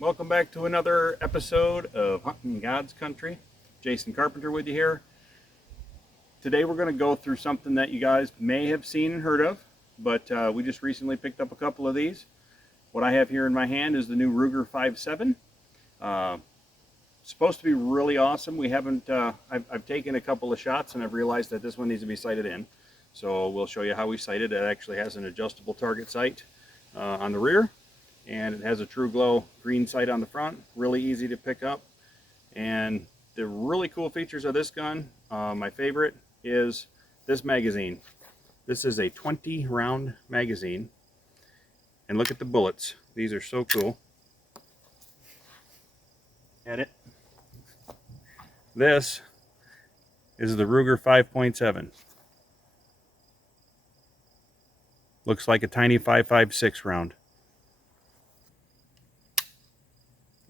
Welcome back to another episode of Hunting God's Country. Jason Carpenter with you here. Today we're going to go through something that you guys may have seen and heard of, but we just recently picked up a couple of these. What I have here in my hand is the new Ruger 5.7. Supposed to be really awesome. We haven't. I've taken a couple of shots and I've realized that this one needs to be sighted in. So we'll show you how we sight it. It actually has an adjustable target sight on the rear, and it has a True Glow green sight on the front. Really easy to pick up. And the really cool features of this gun, my favorite is this magazine. This is a 20 round magazine, and look at the bullets. These are so cool. At it. This is the Ruger 5.7. Looks like a tiny 5.56 round.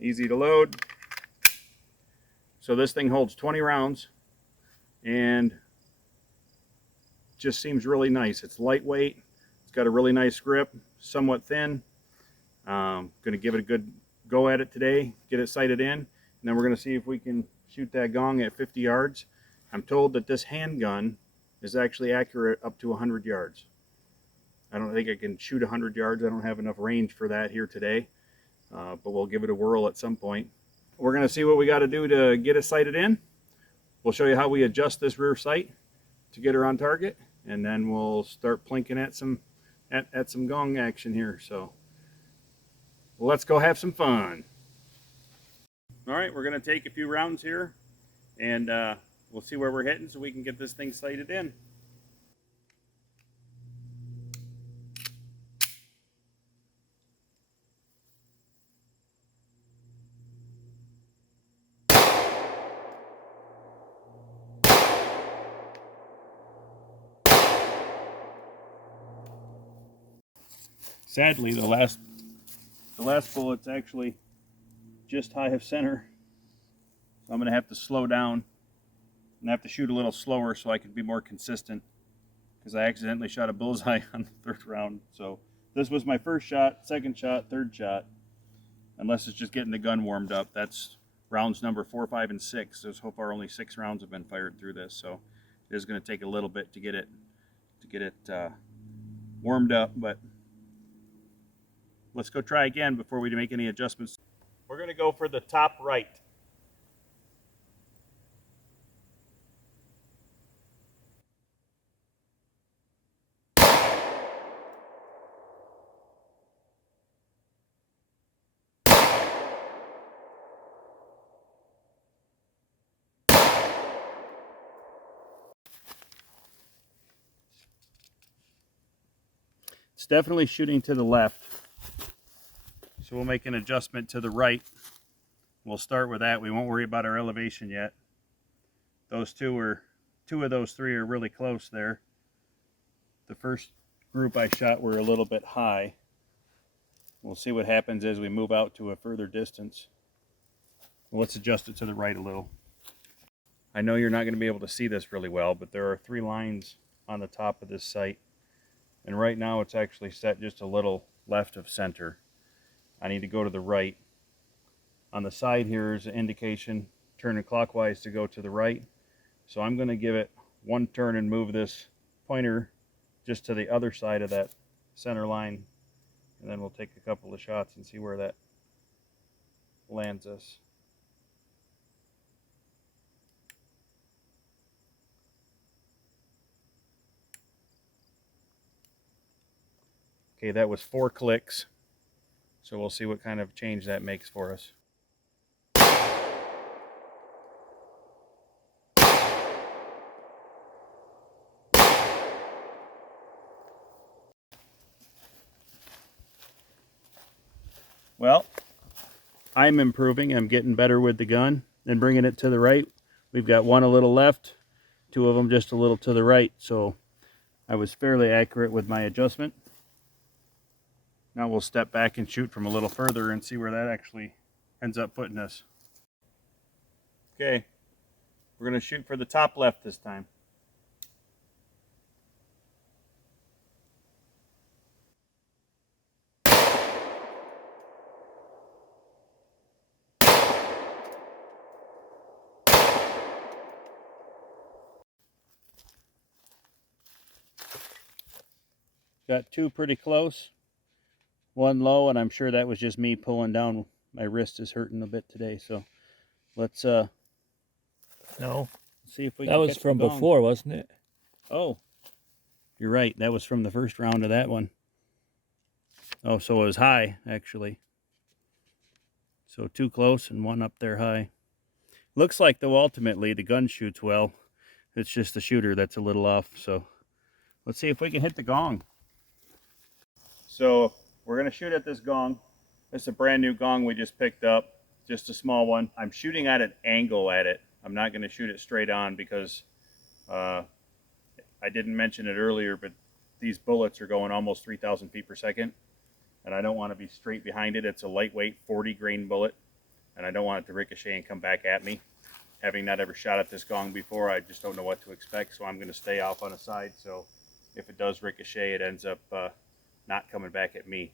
Easy to load. So this thing holds 20 rounds and just seems really nice. It's lightweight. It's got a really nice grip, somewhat thin. Going to give it a good go at it today, get it sighted in, and then we're going to see if we can shoot that gong at 50 yards. I'm told that this handgun is actually accurate up to 100 yards. I don't think I can shoot 100 yards. I don't have enough range for that here today, but we'll give it a whirl at some point. We're going to see what we got to do to get it sighted in. We'll show you how we adjust this rear sight to get her on target, and then we'll start plinking at some gong action here. So let's go have some fun. All right, we're going to take a few rounds here, and we'll see where we're hitting so we can get this thing sighted in. Sadly, the last bullet's actually just high of center, so I'm going to have to slow down and have to shoot a little slower so I can be more consistent, because I accidentally shot a bullseye on the third round. So this was my first shot, second shot, third shot, unless it's just getting the gun warmed up. That's rounds number 4, 5, and 6. So far only 6 rounds have been fired through this, so it is going to take a little bit to get it warmed up, but let's go try again before we make any adjustments. We're going to go for the top right. It's definitely shooting to the left, so we'll make an adjustment to the right. We'll start with that. We won't worry about our elevation yet. Those two of those three are really close there. The first group I shot were a little bit high. We'll see what happens as we move out to a further distance. Let's adjust it to the right a little. I know you're not going to be able to see this really well, but there are 3 lines on the top of this sight, and right now it's actually set just a little left of center. I need to go to the right. On the side here is an indication turning clockwise to go to the right. So I'm going to give it one turn and move this pointer just to the other side of that center line, and then we'll take a couple of shots and see where that lands us. Okay, that was 4 clicks. So we'll see what kind of change that makes for us. Well, I'm improving. I'm getting better with the gun and bringing it to the right. We've got one a little left, 2 of them just a little to the right. So I was fairly accurate with my adjustment. Now we'll step back and shoot from a little further and see where that actually ends up putting us. Okay, we're going to shoot for the top left this time. Got two pretty close, one low, and I'm sure that was just me pulling down. My wrist is hurting a bit today, so let's No, see if we that can was catch from the gong. before, wasn't it? Oh, you're right. That was from the first round of that one. Oh, so it was high, actually. So two close and one up there high. Looks like, though, ultimately the gun shoots well. It's just the shooter that's a little off. So let's see if we can hit the gong. So we're going to shoot at this gong. It's a brand new gong we just picked up, just a small one. I'm shooting at an angle at it. I'm not going to shoot it straight on because I didn't mention it earlier, but these bullets are going almost 3,000 feet per second, and I don't want to be straight behind it. It's a lightweight 40 grain bullet, and I don't want it to ricochet and come back at me. Having not ever shot at this gong before, I just don't know what to expect, so I'm going to stay off on the side, so if it does ricochet, it ends up not coming back at me.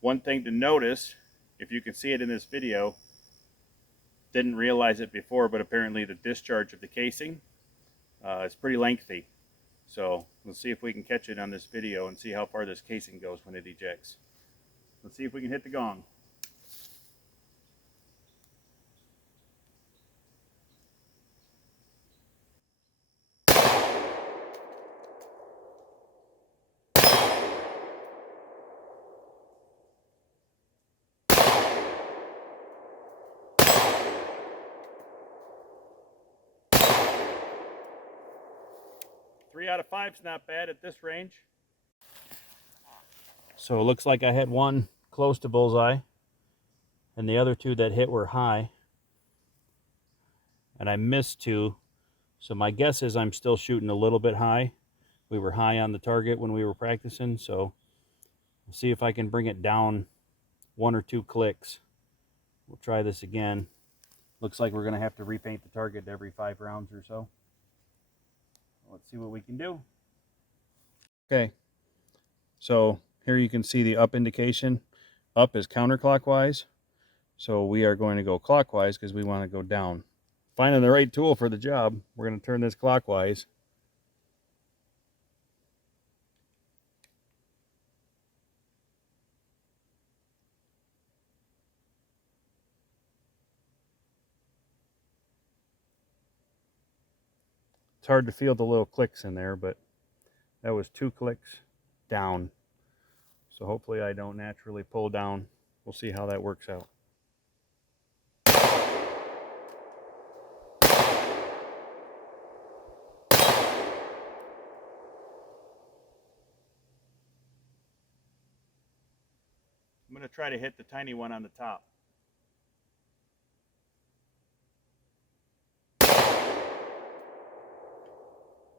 One thing to notice, if you can see it in this video, didn't realize it before, but apparently the discharge of the casing is pretty lengthy. So let's see if we can catch it on this video and see how far this casing goes when it ejects. Let's see if we can hit the gong. Three out of 5 is not bad at this range. So it looks like I had one close to bullseye, and the other two that hit were high, and I missed two. So my guess is I'm still shooting a little bit high. We were high on the target when we were practicing, so we'll see if I can bring it down 1 or 2 clicks. We'll try this again. Looks like we're going to have to repaint the target every 5 rounds or so. Let's see what we can do. Okay, so here you can see the up indication. Up is counterclockwise, so we are going to go clockwise because we want to go down. Finding the right tool for the job, we're going to turn this clockwise. It's hard to feel the little clicks in there, but that was 2 clicks down. So hopefully I don't naturally pull down. We'll see how that works out. I'm going to try to hit the tiny one on the top.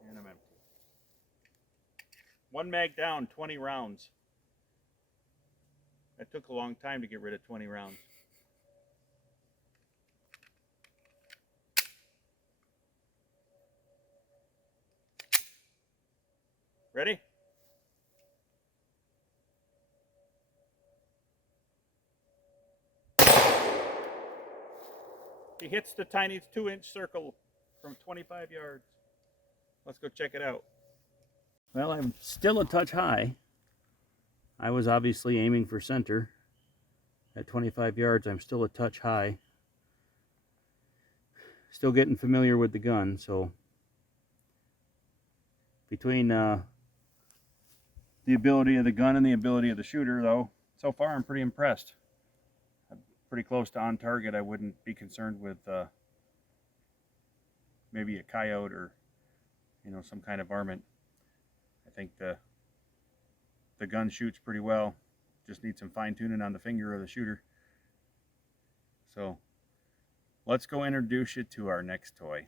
And I'm empty. 1 mag down, 20 rounds. That took a long time to get rid of 20 rounds. Ready? He hits the tiny 2-inch circle from 25 yards. Let's go check it out. Well, I'm still a touch high. I was obviously aiming for center. At 25 yards, I'm still a touch high. Still getting familiar with the gun, so between the ability of the gun and the ability of the shooter, though, so far I'm pretty impressed. I'm pretty close to on target. I wouldn't be concerned with maybe a coyote or some kind of varmint. I think the gun shoots pretty well. Just need some fine tuning on the finger of the shooter. So let's go introduce you to our next toy.